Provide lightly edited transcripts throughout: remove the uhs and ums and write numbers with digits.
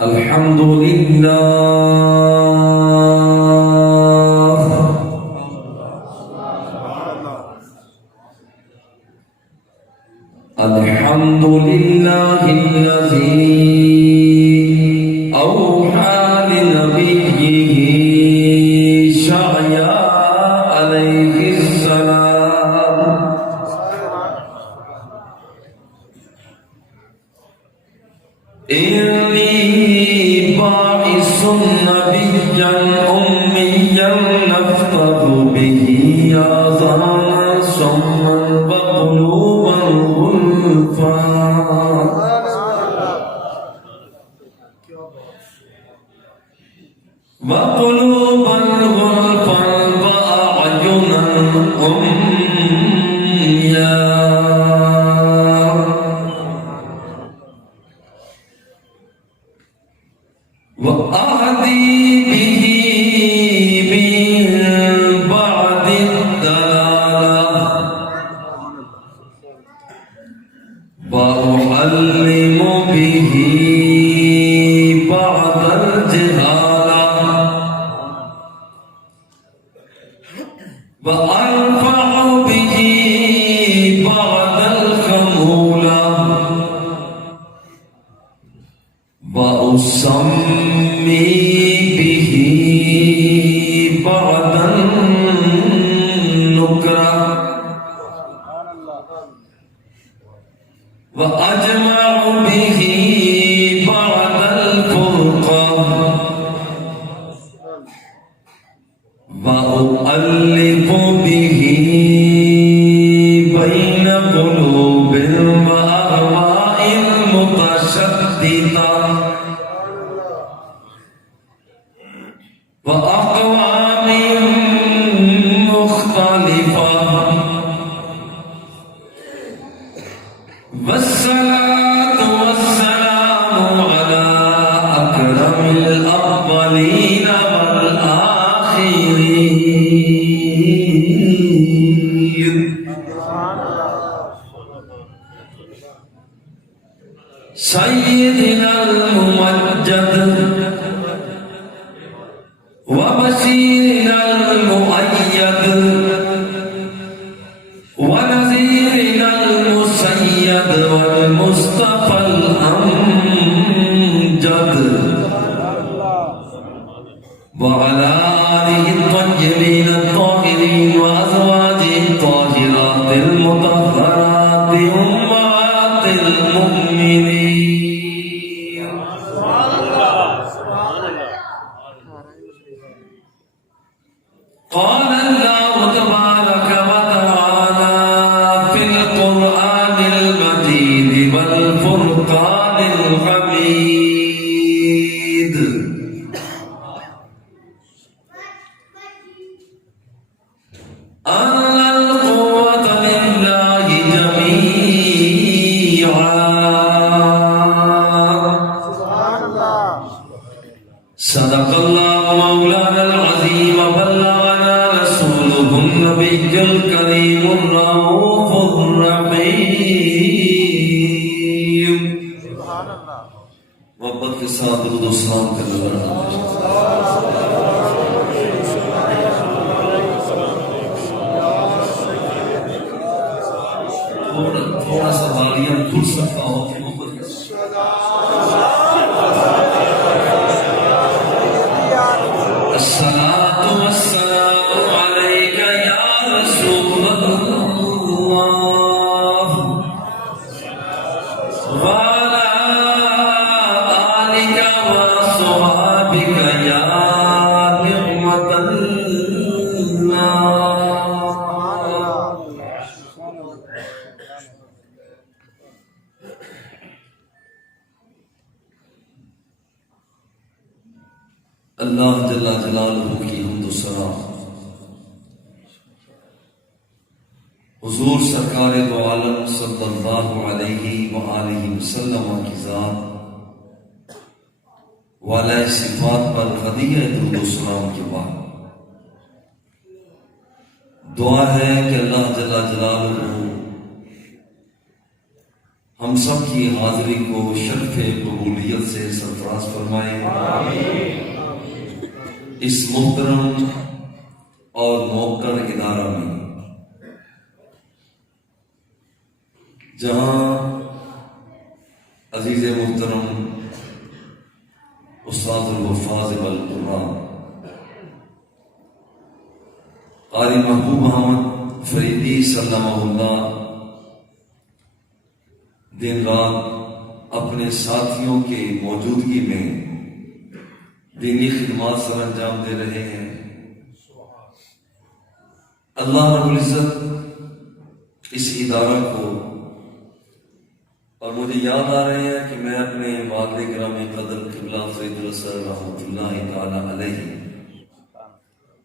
الحمد لله الحمد لله الذي أوحى لنبيه شعيا عليه السلام إني باعث نبيا أميا نفتح به آذانا صما وقلوبا غلفا وقلوبا غلفا وأعينا عميا وأهدي به من بعد الدلالة وأعلم به بعد الجهالة وأنفع به بعد الخمولة وأسمي به بعد النكرة وأجمع به بعد الفرقة وأؤلف به بين قلوب وأهواء متشتتة وأقوام مختلفة والصلاة والسلام على أكرم الأولين والآخرين سيدنا الممجد وبشيرنا المؤيد ونذيرنا المسيد والمصطفى الأمجد وعلى آله الطيبين الطاهرين وأزواجه الطاهرات المطهرات أمهات المؤمنين. قال الله تبارك وتعالى في القرآن المجيد والفرقان الحميد أن القوة لله جميعا. صدق الله مولانا العظيم وبلغنا رسوله النبي الكريم الرؤوف الرحيم. محبت کے ساتھ درود و سلام کرنے والا تھوڑا سا والیوم کھل سکتا ہو کہ محبت کے ساتھ الصلاة والسلام عليك يا رسول الله وعلى آلك وصحابك يا نعمة الله. اللہ جل جلالہ کی حمد و ثنا حضور سرکار دو عالم صلی اللہ علیہ وآلہ وسلم کی ذات والے صفات پر ہدیہ درود و سلام کے بعد دعا ہے کہ اللہ جل جلالہ ہم سب کی حاضری کو شرف قبولیت سے سرفراز فرمائے. اس محترم اور موقر ادارہ میں جہاں عزیز محترم استاد الحفاظ والقراء قاری محبوب احمد فریدی سلمہ اللہ دن رات اپنے ساتھیوں کی موجودگی میں دینی خدمات سر انجام دے رہے ہیں. اللہ رب العزت اس ادارہ کو، اور مجھے یاد آ رہے ہیں کہ میں اپنے والد گرامی قدر قبلہ فرید الاسر رحمۃ اللہ تعالی علیہ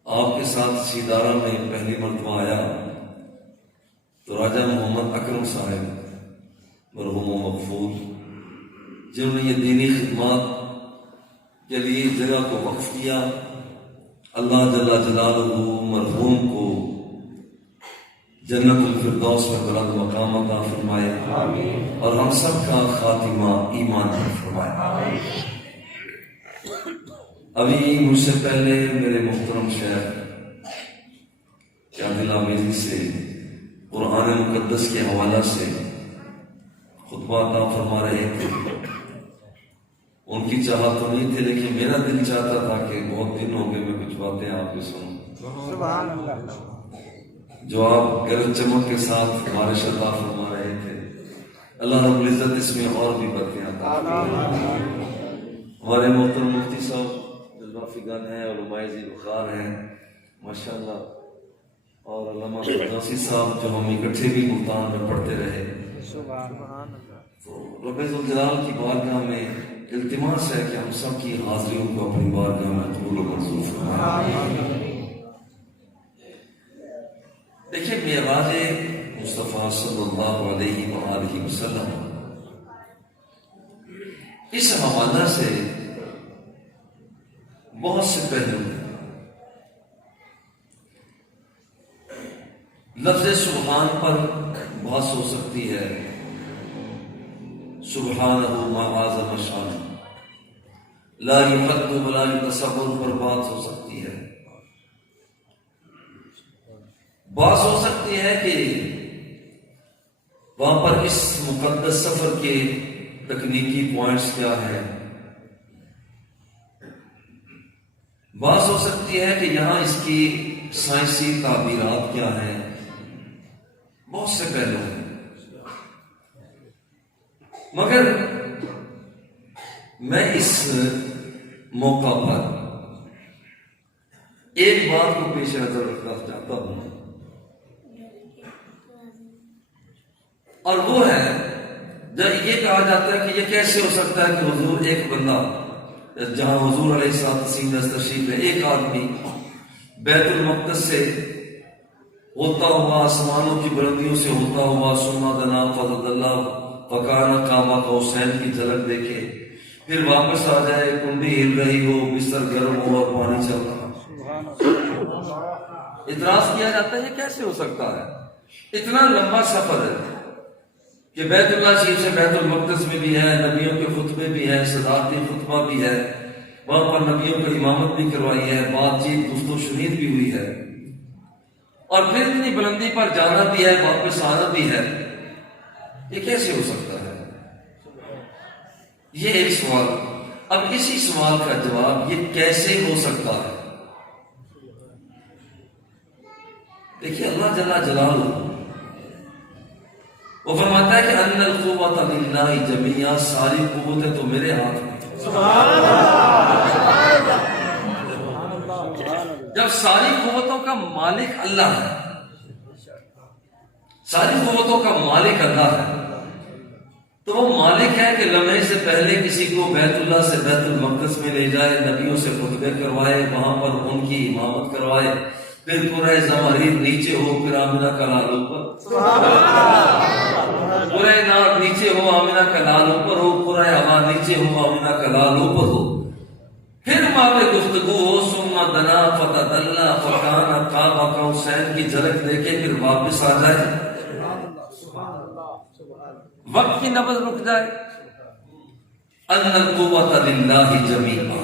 آپ کے ساتھ اس ادارہ میں پہلی مرتبہ آیا تو راجہ محمد اکرم صاحب مرحوم و مغفور، جنہوں نے یہ دینی خدمات کے لیے اس جگہ کو وقف کیا، اللہ جل جلالہ مرحوم کو جنت الفردوس میں بلند مقام عطا فرمائے اور ہم سب کا خاتمہ ایمان پر فرمائے. ابھی مجھ سے پہلے میرے محترم شیخ عادل آمیری سے قرآن مقدس کے حوالہ سے خطبہ عطا فرما رہے تھے. ان کی چاہت تو نہیں تھی، لیکن میرا دل چاہتا تھا کہ بہت دن ہو گئے میں کچھ باتیں آپ کو سنوں جو آپ گرج چمک کے ساتھ ہمارے عطا فرما رہے تھے. اللہ رب العزت اس میں اور بھی برکتیں عطا فرمائے. ہمارے محترم مفتی صاحب جلوہ فگن ہیں، علماء ذوالفقار ہیں ماشاءاللہ، اور علامہ فردوسی صاحب جو ہم اکٹھے بھی ملتان میں پڑھتے رہے. تو رب ذوالجلال کی بارگاہ میں التماس ہے کہ ہم سب کی حاضریوں کو اپنی بارگاہ میں قبول و منظور فرمائے. دیکھیں معراج مصطفیٰ صلی اللہ علیہ وآلہ وسلم اس حوالہ سے بہت سے پہلو ہیں. لفظ سبحان پر بحث ہو سکتی ہے، سبحانہ ما اعظم شانہ، لا یحد ولا یتصور پر بات ہو سکتی ہے. بات ہو سکتی ہے کہ وہاں پر اس مقدس سفر کے تکنیکی پوائنٹس کیا ہیں. بات ہو سکتی ہے کہ یہاں اس کی سائنسی تعبیرات کیا ہیں. بہت سے پہلو ہیں، مگر میں اس موقع پر ایک بات کو پیش نظر رکھنا چاہتا ہوں، اور وہ ہے جب یہ کہا جاتا ہے کہ یہ کیسے ہو سکتا ہے کہ حضور ایک بندہ، جہاں حضور علیہ السلام تشریف ہے، ایک آدمی بیت المقدس سے ہوتا ہوا آسمانوں کی بلندیوں سے ہوتا ہوا ثم دنا فضل اللہ فکان قاب قوسین کی جھلک دیکھے، پھر واپس آ جائے، کنڈی ہل رہی ہو، بستر گرم ہو اور پانی چل رہا. اعتراض کیا جاتا ہے یہ کیسے ہو سکتا ہے؟ اتنا لمبا سفر ہے کہ بیت اللہ شریف سے بیت المقدس میں بھی ہے، نبیوں کے خطبے بھی ہیں، صدارتی خطبہ بھی ہے، وہاں پر نبیوں کو امامت بھی کروائی ہے، بات چیت گفت و شنید بھی ہوئی ہے، اور پھر اتنی بلندی پر جانا بھی ہے، واپس آنا بھی ہے. یہ کیسے ہو سکتا ہے؟ یہ ایک سوال. اب اسی سوال کا جواب یہ کیسے ہو سکتا ہے. دیکھیے اللہ جل جلالہ وہ فرماتا ہے کہ ان القوۃ للہ جمیعا، ساری قوتیں تو میرے ہاتھ میں. جب ساری قوتوں کا مالک اللہ ہے، ساری قوتوں کا مالک اللہ ہے، تو وہ مالک ہے کہ لمحے سے پہلے کسی کو بیت اللہ سے بیت المقدس میں لے جائے، نبیوں سے خطبے کروائے، وہاں پر ان کی امامت کروائے، پھر قرہ زمرید نیچے ہو، پھر آمنہ کا لال اوپر، قرہ نار نیچے ہو، آمنہ کا لال اوپر ہو، قرہ ہوا نیچے ہو، آمنہ کا لال اوپر ہو، پھر وہاں پہ گفتگو ہو، ثم دنا فتدلی فکان قاب قوسین کی جھلک دیکھے، پھر واپس آ جائے. وقت کی نبض رک جائے. ان القوت للہ جمیعا،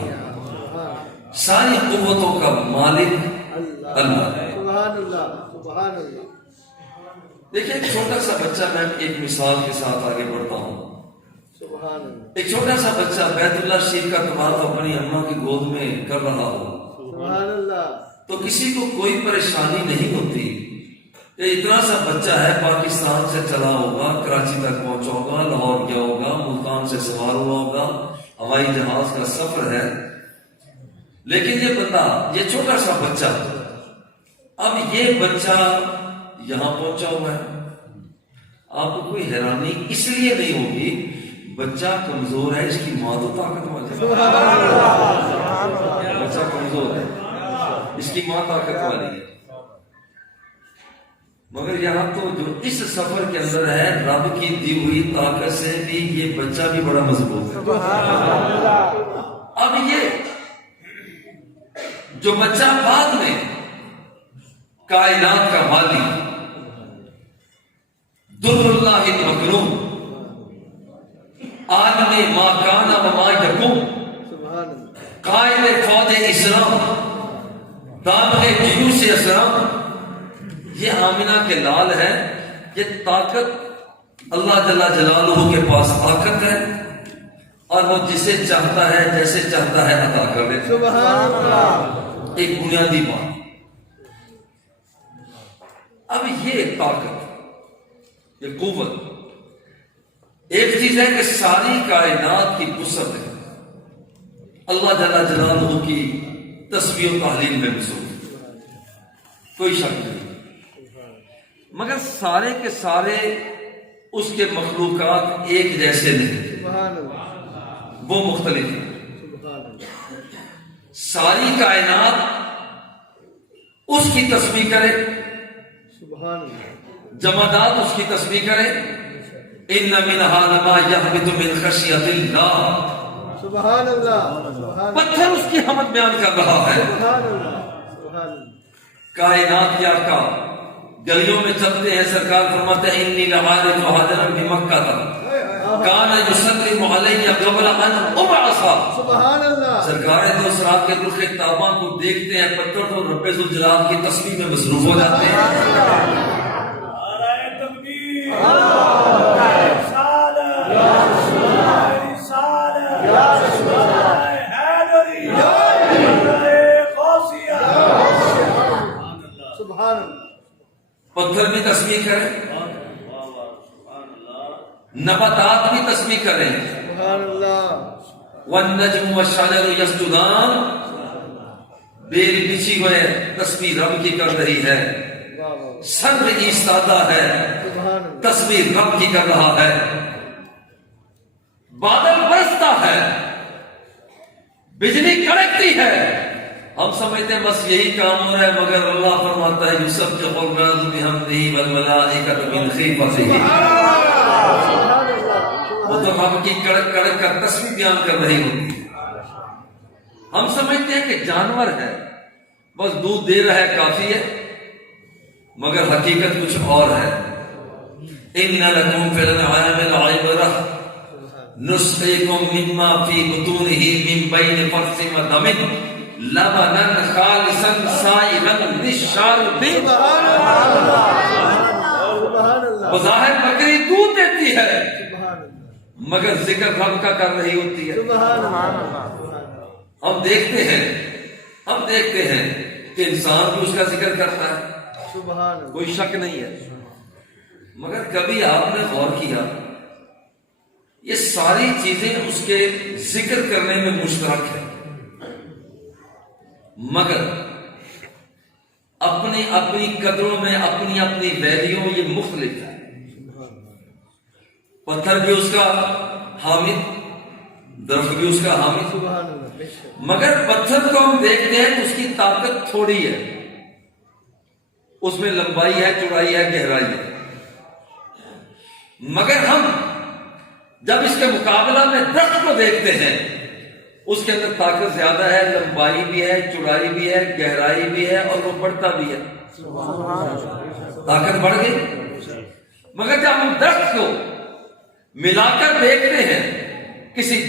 ساری قوتوں کا مالک اللہ ہے. سبحان اللہ، سبحان اللہ. دیکھیں ایک چھوٹا سا بچہ، میں ایک مثال کے ساتھ آگے بڑھتا ہوں. سبحان اللہ، ایک چھوٹا سا بچہ بیت اللہ شریف کا طواف اپنی اماں کی گود میں کر رہا ہو سبحان اللہ. تو کسی کو کوئی پریشانی نہیں ہوتی کہ اتنا سا بچہ ہے، پاکستان سے چلا ہوگا، کراچی تک پہنچا ہوگا، لاہور گیا ہوگا، ملتان سے سوار ہوا ہوگا، ہوائی جہاز کا سفر ہے، لیکن یہ بندہ، یہ چھوٹا سا بچہ، اب یہ بچہ یہاں پہنچا ہوا ہے. آپ کو کوئی حیرانی اس لیے نہیں ہوگی، بچہ کمزور ہے، اس کی ماں تو طاقت والی ہے. بچہ کمزور ہے، اس کی ماں طاقت والی ہے. مگر یہاں تو جو اس سفر کے اندر ہے، رب کی دی ہوئی طاقت سے بھی یہ بچہ بھی بڑا مضبوط ہے. اب یہ جو بچہ بعد میں کائنات کا والی، در اللہ المکروم، عالم ما کان و ما یکون، سبحان اللہ. قائد فوج اسلام، دامغ جیوش اسلام، یہ آمنہ کے لال ہے. یہ طاقت اللہ جل جلالہ کے پاس طاقت ہے، اور وہ جسے چاہتا ہے جیسے چاہتا ہے عطا کر دیتا ہے. سبحان اللہ. ایک بنیادی بات. اب یہ طاقت، یہ قوت، ایک چیز ہے کہ ساری کائنات کی وسعت ہے، اللہ جل جلالہ کی تسبیح و تحلیل میں مصروف، کوئی شک نہیں. مگر سارے کے سارے اس کے مخلوقات ایک جیسے نہیں، سبحان اللہ، وہ مختلف ہیں. سبحان اللہ. ساری کائنات اس کی تسبیح کرے، سبحان اللہ. جمادات اس کی تسبیح کرے. ان منها لما يهبط من خشیۃ اللہ، سبحان اللہ. سبحان پتھر اس کی حمد بیان کر رہا ہے. سبحان اللہ. سبحان اللہ. کائنات کے آقا گلیوں میں چلتے ہیں، سرکار فرماتے ہیں انی لعارف حاضرا بمکہ کان یسلم علی قبل ان ابعث. سبحان اللہ. سرکار دو اسرات کے رخ تاباں کو دیکھتے ہیں، پتھر تو رب ذوالجلال کی تسبیح میں مصروف ہو جاتے ہیں. پتھر بھی تسبیح کریں، نباتات بھی تسبیح کریں. سبحان اللہ. والنجم والشجر یسجدان، بیل بچھی ہوئے تسبیح رب کی کر رہی ہے. واہ واہ. سر ایستادہ ہے، سبحان اللہ. تسبیح رب کی کر رہا ہے. بادل برستا ہے، بجلی کڑکتی ہے، ہم سمجھتے ہیں بس یہی کام ہو رہا ہے، مگر اللہ فرماتا ہے یسبح الرعد بحمدہ والملائکۃ من خیفتہ. وہ تو رب کی کڑک کڑک کا تسبیح بیان کر رہی ہوتی ہے. ہم سمجھتے ہیں کہ جانور ہے، بس دودھ دے رہا ہے کافی ہے، مگر حقیقت کچھ اور ہے. ان لکم فی الانعام لعبرۃ نسقیکم مما فی بطونہ من بین فرث ودم لبنا خالصا سائغا للشاربین. سبحان اللہ. سبحان اللہ. بظاہر بکری دودھ دیتی ہے، سبحان اللہ. مگر ذکر رب کا کر رہی ہوتی ہے. سبحان اللہ. ہم دیکھتے ہیں کہ انسان بھی اس کا ذکر کرتا ہے، سبحان اللہ. کوئی شک نہیں ہے. مگر کبھی آپ نے غور کیا یہ ساری چیزیں اس کے ذکر کرنے میں مشترک ہیں، مگر اپنی اپنی قدروں میں اپنی اپنی ویلیوں یہ مختلف ہے. پتھر بھی اس کا حامد، درخت بھی اس کا حامد، سبحان اللہ. بے شک. مگر پتھر کو ہم دیکھتے ہیں تو اس کی طاقت تھوڑی ہے، اس میں لمبائی ہے، چوڑائی ہے، گہرائی ہے. مگر ہم جب اس کے مقابلہ میں درخت کو دیکھتے ہیں، اس کے اندر طاقت زیادہ ہے، لمبائی بھی ہے، چوڑائی بھی ہے، گہرائی بھی ہے، اور وہ بڑھتا بھی ہے. طاقت بڑھ گئی. مگر جب ہم درخت کو ملا کر دیکھتے ہیں کسی